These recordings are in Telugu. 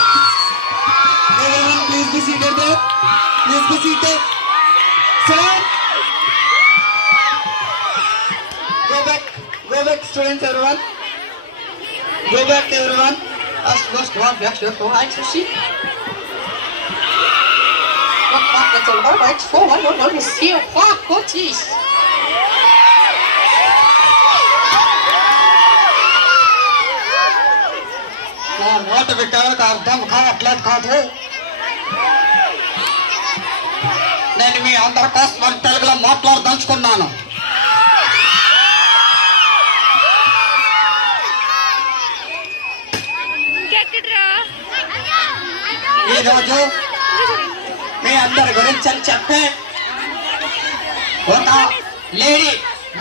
please. Everyone, please be seated there. Please be seated. Sir. Go back, students, everyone. Go back, everyone. Go on, back. Right, Sushi. That's all right. Forward. No, you see your clock. Oh, jeez. నోట పెట్టాలకు అర్థం కావట్లేదు కాదు. నేను మీ అందరి కోసం తెలుగులో మాట్లాడదలుచుకున్నాను. ఈరోజు మీ అందరి గురించి అని చెప్పి ఒక లేడీ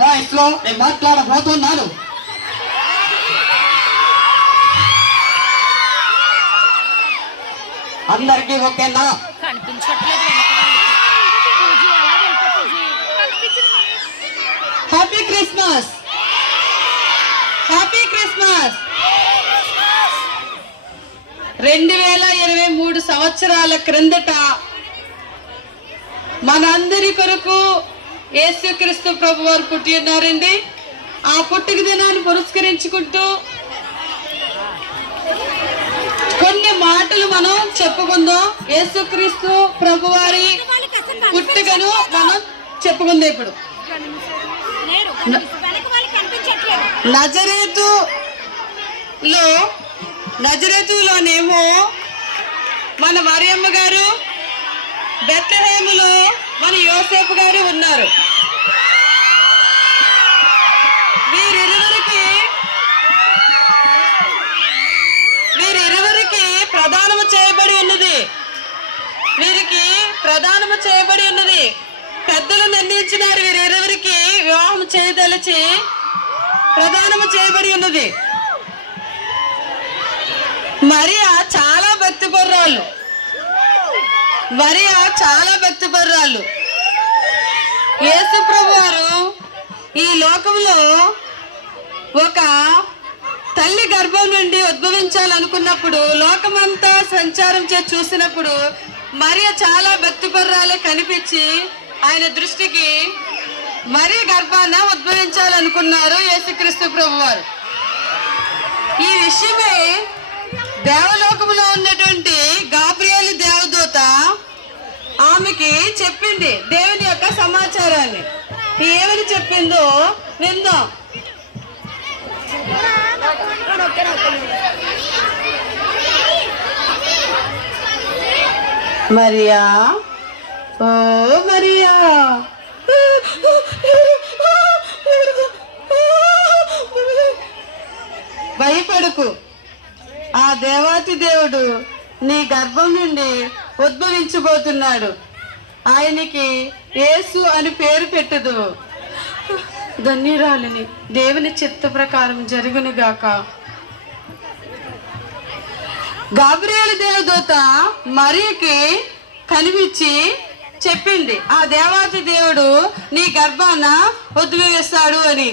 వాయిస్ లో నేను మాట్లాడబోతున్నాను. అందరికీ ఓకేనా? Happy Christmas. Happy Christmas. 2023 సంవత్సరాల క్రిందట మనందరి కొరకు యేసుక్రీస్తు ప్రభు వారు పుట్టి ఉన్నారండి. ఆ పుట్టుక దినాన్ని పురస్కరించుకుంటూ కొన్ని మాటలు మనం చెప్పుకుందాం. యేసుక్రీస్తు ప్రభు వారి పుట్టుకను మనం చెప్పుకుందాం. ఇప్పుడు నజరేతులోనేమో మన మరియమ్మ గారు, బెత్లెహేములో మన యోసేపు గారు ఉన్నారు. వీరిరువురికి ప్రదానము చేయబడి ఉన్నది. పెద్దలు నిర్ణయించినారు. వీరిరువురికి వివాహం చేయదలిచి ప్రదానము చేయబడి ఉన్నది. మరియా చాలా భక్తిపరురాలు. యేసు ప్రభు వారు ఈ లోకంలో ఒక తల్లి గర్భం నుండి ఉద్భవించాలనుకున్నప్పుడు, లోకమంతా సంచారం చేసి చూసినప్పుడు మరియా చాలా భక్తిపరురాలే కనిపించి ఆయన దృష్టికి మరియా గర్భాన ఉద్భవించాలనుకున్నారు యేసుక్రీస్తు ప్రభు వారు. ఈ విషయమే దేవలోకములో ఉన్నటువంటి గాబ్రియేలు దేవదూత ఆమెకి చెప్పింది. దేవుని యొక్క సమాచారాన్ని ఏమని చెప్పిందో విందాం. మరియా, ఓ మరియా, భయపడకు. ఆ దేవాతి దేవుడు నీ గర్భం నుండి ఉద్భవించబోతున్నాడు. ఆయనకి యేసు అని పేరు పెట్టదు. ధన్యురాలిని, దేవుని చిత్త ప్రకారం జరుగునుగాక. గాబ్రియేలు దేవదూత మరియకి కనిపించి చెప్పింది, ఆ దేవాతి దేవుడు నీ గర్భాన ఉద్భవిస్తాడు అని.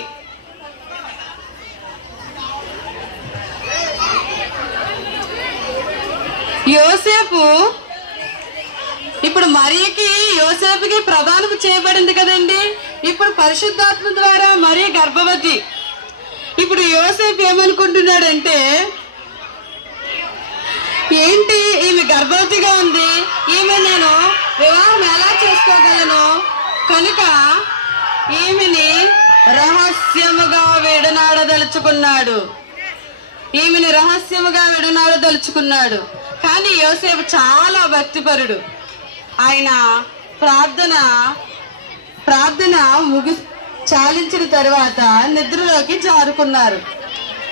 యోసేపు, ఇప్పుడు మరియకి యోసేపుకి ప్రదానం చేయబడింది కదండి. ఇప్పుడు పరిశుద్ధాత్మ ద్వారా మరియ గర్భవతి. ఇప్పుడు యోసేపు ఏమనుకుంటున్నాడంటే, ఏంటి ఈమె గర్భవతిగా ఉంది, ఈమె నేను వివాహం ఎలా చేసుకోగలను, కనుక ఈమెని రహస్యముగా విడనాడదలుచుకున్నాడు. కానీ యోసేపు చాలా భక్తిపరుడు. ఆయన ప్రార్థన చాలించిన తర్వాత నిద్రలోకి జారుకున్నారు.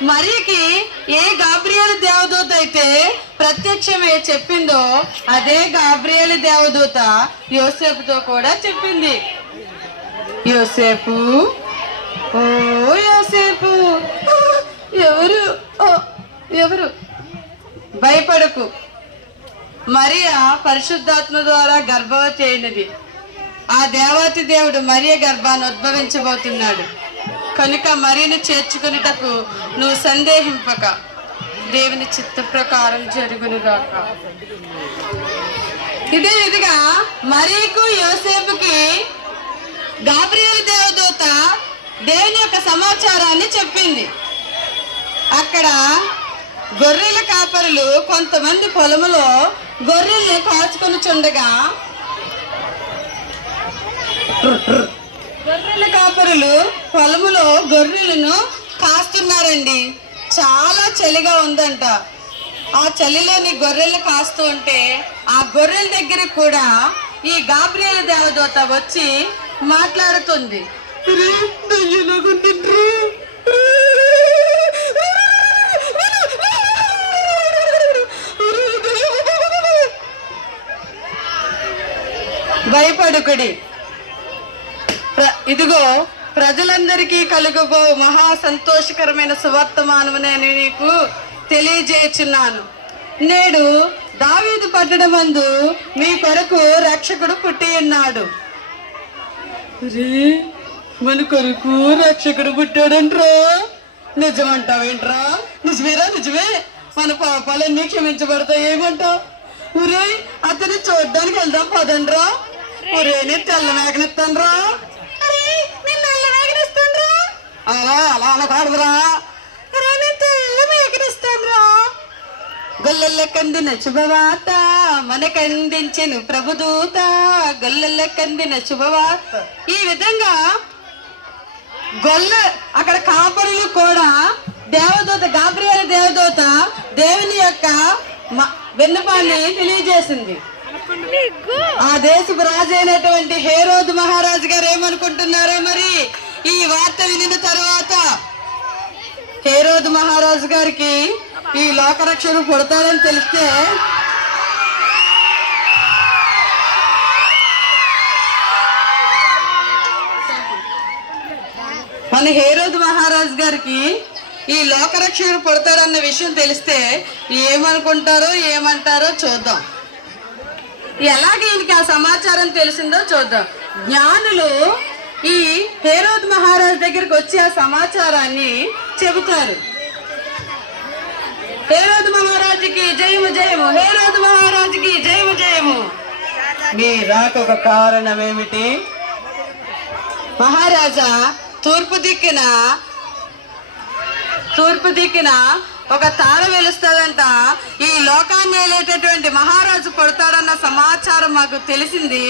మరియకి ఏ గాబ్రియేలు దేవదూత అయితే ప్రత్యక్షమే చెప్పిందో అదే గాబ్రియేలు దేవదూత యోసేపుతో కూడా చెప్పింది. యోసేపు, ఓ యోసేపు, ఎవరు భయపడకు. మరియా పరిశుద్ధాత్మ ద్వారా గర్భవతి అయినది. ఆ దేవాతి దేవుడు మరియ గర్భాన్ని ఉద్భవించబోతున్నాడు. కనుక మరియను చేర్చుకునేటకు నువ్వు సందేహింపక. దేవుని చిత్త ప్రకారం జరుగునుగాక. ఇదే విధిగా మరియకు యోసేపుకి గాబ్రియేలు దేవదూత దేవుని యొక్క సమాచారాన్ని చెప్పింది. అక్కడ గొర్రెల కాపరులు కొంతమంది పొలములో గొర్రెల్ని కాచుకొని చుండగా గొర్రెల కాపరులు పొలములో గొర్రెలను కాస్తున్నారండి. చాలా చలిగా ఉందంట. ఆ చలిలోని గొర్రెలు కాస్తూ ఉంటే ఆ గొర్రెల దగ్గర కూడా ఈ గాబ్రియేలు దేవదూత వచ్చి మాట్లాడుతుంది. భయపడుకుడి, ఇదిగో ప్రజలందరికీ కలుగబో మహా సంతోషకరమైన సువర్తమానము నేను నీకు తెలియజేయుచున్నాను. నేడు దావీదు పట్టణమందు మీ కొరకు రక్షకుడు పుట్టి ఉన్నాడు. మన కొరకు రక్షకుడు పుట్టాడంట్రా. నిజమంటావేంట్రా? నిజమేరా? నిజమే. మన పాపాలన్నీ క్షమించబడతాయి. ఏమంటావు? ఊరే అతన్ని చూడ్డానికి వెళ్దాం పదండ్రా. ఒరే నేను తెల్ల మేకనిస్తానురా. అలా అలా అనకూడదురా. నేను తెల్ల మేకనిస్తానురా. గొల్లెల్ల కందిన శుభవార్త మనకందించెను ప్రభుదూత. గొల్లెల్ల కందిన శుభవార్త. ఈ విధంగా అక్కడ కాపరులు కూడా దేవదూత గాబ్రియేలు దేవదూత దేవుని యొక్క విన్నపాన్ని తెలియజేసింది. ఆ దేశపు రాజు అయినటువంటి హేరోదు మహారాజు గారు ఏమనుకుంటున్నారో మరి ఈ వార్త వినిన తరువాత హేరోదు మహారాజు గారికి ఈ లోకరక్షకుడు పుడతాడని తెలిస్తే మన హేరోదు మహారాజు గారికి ఈ లోకరక్షకుడు పుడతాడన్న విషయం తెలిస్తే ఏమనుకుంటారో ఏమంటారో చూద్దాం. ఎలాగే ఈయనకి ఆ సమాచారం తెలిసిందో చూద్దాం. జ్ఞానులు ఈ హేరోదు మహారాజు దగ్గరికి వచ్చి ఆ సమాచారాన్ని చెబుతారు. హేరోదు మహారాజుకి జయము జయము, హేరోదు మహారాజుకి జయము జయము. మీ రాకొక కారణం ఏమిటి? మహారాజా తూర్పు దిక్కున ఒక తార వెలుస్తుందంట. ఈ లోకాన్ని వెళ్ళేటటువంటి మహారాజు పుడతాడన్న సమాచారం మాకు తెలిసింది.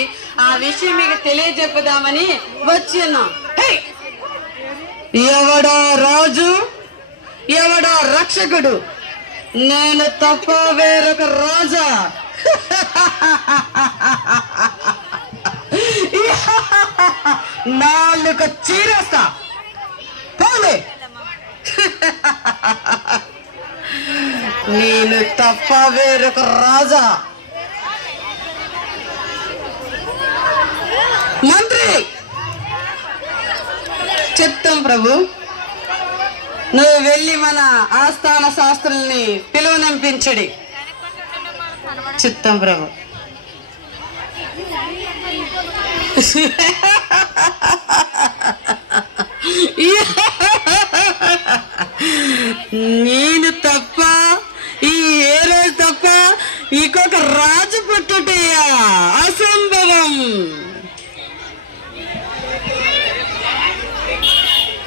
ఆ విషయం మీకు తెలియజెప్పుదామని వచ్చిన్నాం. ఎవడో రాజు, ఎవడో రక్షకుడు, నేను తప్ప వేరొక రాజా? నాలుక చీరేస్తా పోలే. నేను తప్ప వేరొక రాజా? మంత్రి చెప్తాం ప్రభు, నువ్వు వెళ్ళి మన ఆస్థాన శాస్త్రుల్ని పిలువనంపించడి. చిత్తం ప్రభు. నేను తప్ప ఈ ఏ రోజు తప్ప ఇంకొక రాజు పుట్టుటయ్యా అసంభవం.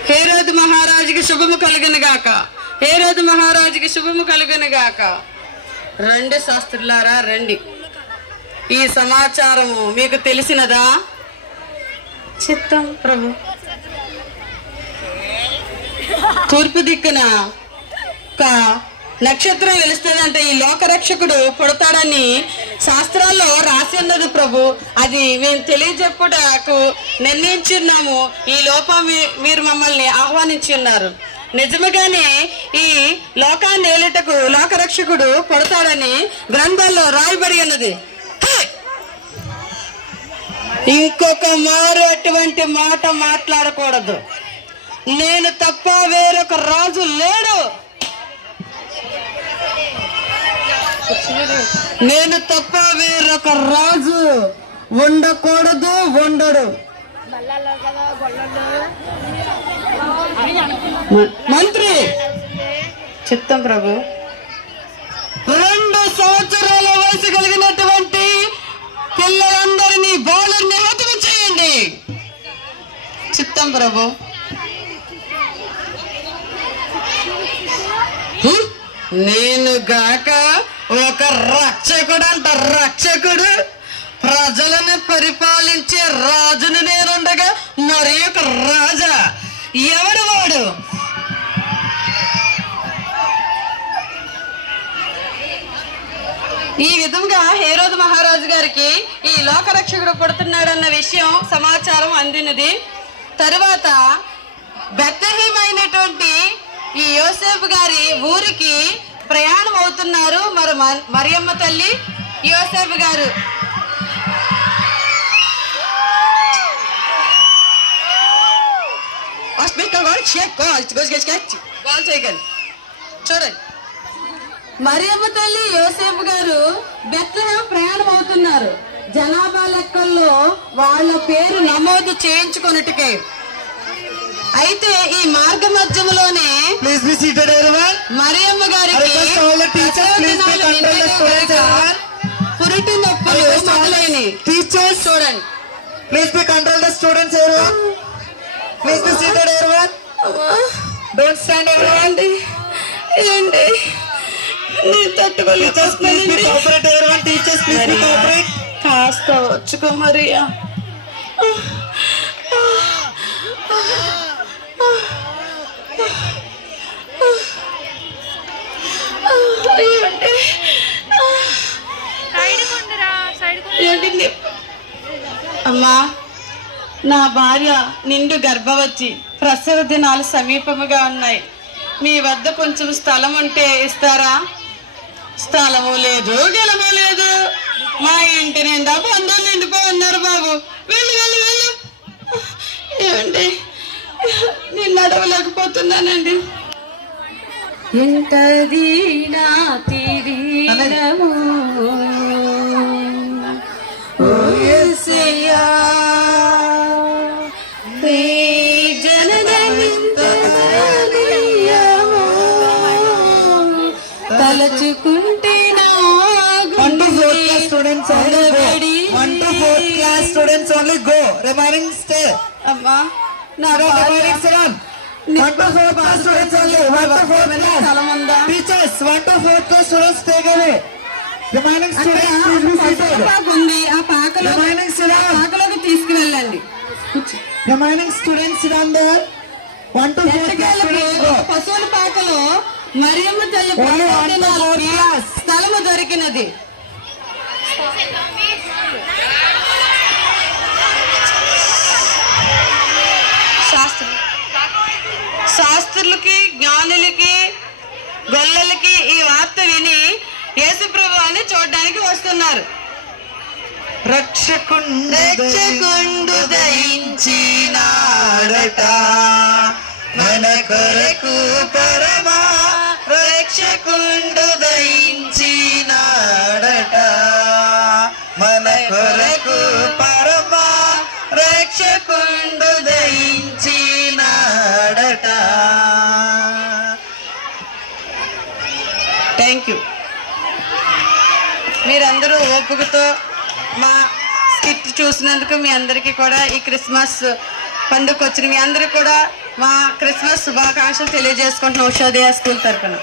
హేరోదు మహారాజుకి శుభము కలుగును గాక, హేరోదు మహారాజుకి శుభము కలుగును గాక. రండి శాస్త్రులారా రండి. ఈ సమాచారము మీకు తెలిసినదా? చిత్తం ప్రభు. తూర్పు దిక్కున ఒక నక్షత్రం వెలుస్తుందంటే ఈ లోకరక్షకుడు పుడతాడని శాస్త్రాల్లో రాసి ఉన్నది ప్రభు. అది మేము తెలియజెప్పుటకు నిర్ణయించున్నాము. ఈ లోపం మీరు మమ్మల్ని ఆహ్వానించి ఉన్నారు. నిజముగానే ఈ లోకాన్ని ఏలుటకు లోకరక్షకుడు పుడతాడని గ్రంథాల్లో రాయబడి ఉన్నది. ఇంకొక మారు అటువంటి మాట మాట్లాడకూడదు. నేను తప్ప వేరొక రాజు లేడు. నేను తప్ప వేరొక రాజు ఉండకూడదు, ఉండడు. మంత్రి చిత్తం ప్రభు. సంవత్సరాల వయసు కలిగినటువంటి పిల్లలందరినీ బాలుర్ని హతము చేయండి. చిత్తం ప్రభు. నేను గాక ఒక రక్షకుడు అంట, రక్షకుడు. ప్రజలను పరిపాలించే రాజును నేనుండగా మరి ఒక రాజా ఎవడు వాడు? ఈ విధంగా హేరోదు మహారాజు గారికి ఈ లోకరక్షకుడు పుడుతున్నాడన్న విషయం సమాచారం అందినది. తరువాత బెత్లెహేము అయినటువంటి ఈ యోసేపు గారి ఊరికి ప్రయాణం అవుతున్నారు. మరియమ్మ తల్లి యోసేపు గారు. చూడండి, మరియమ్మ తల్లి యోసేపు గారు బెత్లెహేము ప్రయాణం అవుతున్నారు. జనాభా లెక్కల్లో వాళ్ళ పేరు నమోదు చేయించుకున్నట్టుకే. అయితే ఈ మార్గ మధ్యలోనే మరియమ్మ గారికి పురిటి నొప్పులు మొదలైనవి. టీచర్స్ చూడండి, please be control the students everyone. Please be seated everyone. Don't stand everyone. ఏంటి నేను తట్టుకోలేదు. Please be cooperate everyone. Teachers please be cooperate. కాస్త వచ్చుకో మరియా. అమ్మా, నా భార్య నిండు గర్భవతి, ప్రసవ దినాలు సమీపముగా ఉన్నాయి. మీ వద్ద కొంచెం స్థలం ఉంటే ఇస్తారా? స్థలము లేదు, గెలము లేదు. మా ఇంటి నిండా బంధువులు నిండిపో ఉన్నారు బాబు. వెళ్ళు వెళ్ళు వెళ్ళు. ఏమండి, నేను నడవలేకపోతున్నానండి. ఎంతది నా తీరినము తలచుకుంటే students only go. Remaining stay. అమ్మా, నా teachers 1 to 4th class students take away. Remaining students ఉంది. ఆ పాకలోకి తీసుకువెళ్ళండి. Remaining students sit on there. 1 to 4th class students go. పశువుల పాకలో మరియమ్మ తల్లి స్థలము దొరికినది. శాస్త్రులకి, జ్ఞానులకి, గొల్లలకి ఈ వార్త విని యేసు ప్రభువుని చూడడానికి వస్తున్నారు. రక్షకుండు దయించినాడట మన కొరకు పరమా. రక్షకుండు దయించినాడట మన కొరకు పరమా. రక్షకుండు దయించినాడట. Thank you. మీరందరూ ఓపికతో మా స్కిట్ చూసినందుకు మీ అందరికీ కూడా ఈ క్రిస్మస్ పండుగ వచ్చిన మీ అందరికీ కూడా మా క్రిస్మస్ శుభాకాంక్షలు తెలియజేసుకుంటున్నాం ఉషోదయ స్కూల్ తరఫున.